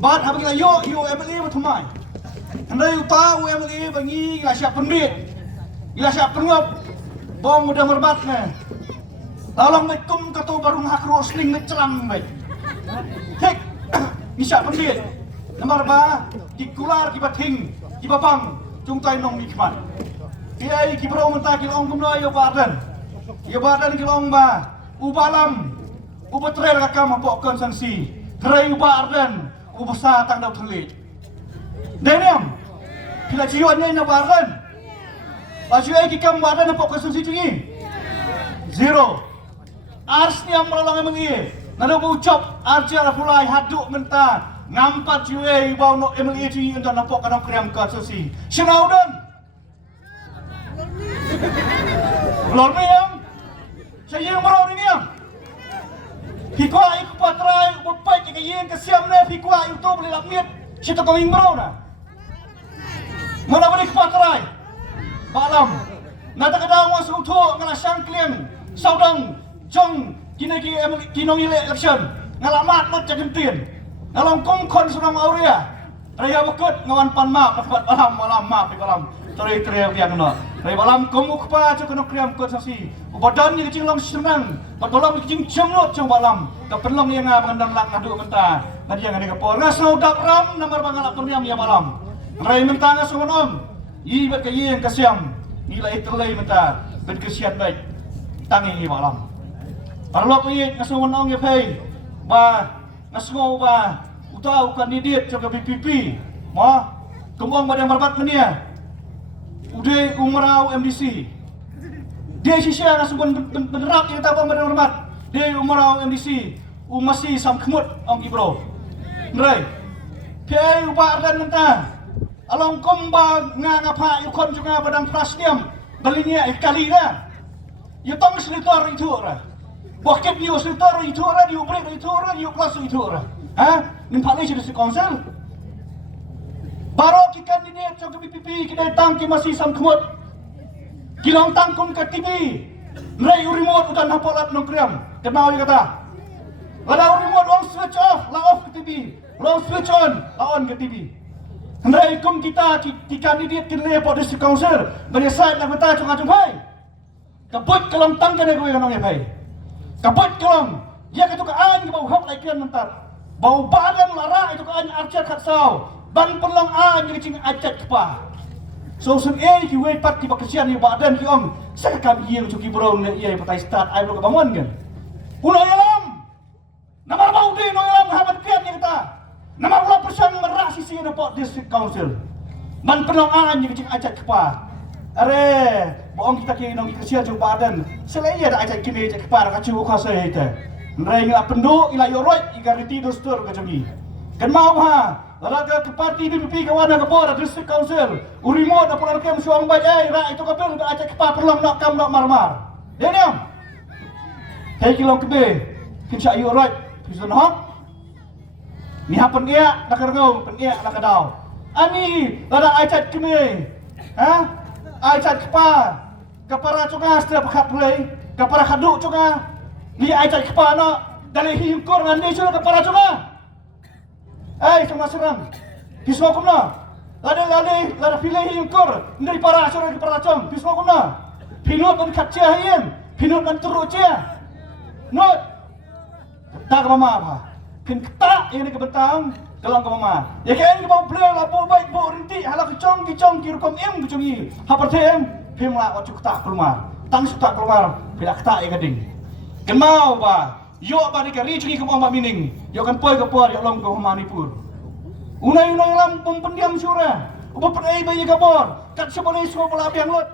Bat habis kita yo MLA bertumai. Hendak tahu MLA bagi gila siap penbit, gila siap pengop, bom udah merbatnya. Lalang mekum kata baru ngakro sling ngecerang baik. Hek, ni siap penbit. Nomor ba dikular kibat hing, kibabang, jungtai nong mikmat. Kiai kibrau mentah kilong kumno yo badan. Yo badan kilong ba, ubalam, ubatrel kakam mampok konsensi. Terai ubardan, ubasa tang dau telit. Deniam, bila jiwanya ina badan. Laju ai kikam badan mampok konsensi tinggi. Zero. Ars ni am melalong mengi. Nado ucap arja fulai haduk mentah. Ngampat jiwe bau no MLA tinggi untuk nampok kadang kriam konsensi. Senaudan. Lor ni am. Saya yang merau ni am. Hikwa ikut patrai, upai ke yen ke siam ne hikwa itu boleh lapmiat. Situ kau imbrau na. Mana boleh patrai? Balam. Nata kadang masuk tu ngala sangklian, saudang, jong kini kinong ile election. Ngalamat mat jagentien. Ngalang kongkon surang auria. Raya bekut ngawan panma dapat balam balam. Teri yang no. Raya balam kamu kupa cakap kriam konsesi. Badan ni kecil lang senang, badan ni kecil cemlot cang balam. Kapelong yang ngandang lang ngadu mentah. Nanti yang ada kapor. Ngasau dak ram nomor bangal perniam ya balam. Rai mentah ngasau om. Ibat kayi yang kasiam. Nilai terlai mentah. Berkesiat baik. Tangi balam. Parlok kayi ngasau om ya pay. Ba ngasau ba utau kandidat jaga BPP. Ma kemong badan marbat menia. Udah umrau MDC. Dia sisya ngasubun benerak yang tabang badan hormat. Dia umrau MDC. Masih sam kemut ong ibro. Nrai. Piai ubah dan mentah. Along komba ngapa ikon juga badan prasdiam. Balinya kali dah. You tong selitor itu ora. Bokep you selitor itu ora, you break itu ora, you kelas itu ora. Ha? Nimpak ni di konsel. Baru kikan ini cok BPP kita tangki masih sam kemut. Kilang tangkum ke TV. Nrai remote udah napolat nong kriam. Kenal dia kata. Ada remote on switch off, la off ke TV. Long switch on, la on ke TV. Nrai kum kita kandidat kini pada si council. Beri side nak beta cung-cung hai. Kaput kelam tangkan aku yang nong hai. Kaput kelam. Dia kata ke an ke bau hap laikan mentar. Bau badan lara itu ke an arcat kat sau. Ban pelong an jadi cing arcat kepa. So sun ki wei pat ki bakasian ni badan ki om. Sakam hiang cuki brown ne ia patai start ai bro bangun kan. Ulah yalam. Namar bau de no yalam habat kian ni kata. Namar pula persen merak sisi no pot district council. Man pelong an jadi cing arcat kepa. Are, bohong kita ki nong kasian cu badan. Selai ada arcat kini arcat kepa kacu kuasa ite. Nrai ngap penduk ila yoroi igariti dostur kacangi. Kan mau ha. Lada ke parti BPP kawan ke board district council. Urimo da pulang kem suang baik ra itu kapel da acak kepa perlong nak kam nak marmar. Deniam. Hei kilong kebe. Kinsya you right. Pisun hok. Ni hapen dia nak kerngau, pen dia nak kadau. Ani lada acak keme. Ha? Acak kepa. Kapara cunga setiap pekat play. Kapara kaduk cunga. Ni acak kepa nak dalih hingkor ngandi cunga kapara cunga. Cuma serang. Pisau kumna. Lada pilih hingkor. Dari para asyara ke para com. Pisau kumna. Pinut dan kacia hayan. Pinut dan teruk cia. Not. Ketak ke mama apa? Kan ketak yang ni kebentang. Kelang ke mama. Ya kan ke bau play lah. Bau baik, bau rintik. Hala kecong, kirukom em kecongi. Haparti em. Pim lah wacuk ketak keluar. Tang sutak keluar. Bila ketak yang keding. Kenal ba? Yo ba di kari cungi ke mama mining. Yo kan poi ke por yo long ke Manipur. Unai lam pendiam syura. Uba penai bayi kabor. Kat seboleh semua bola apiang lot.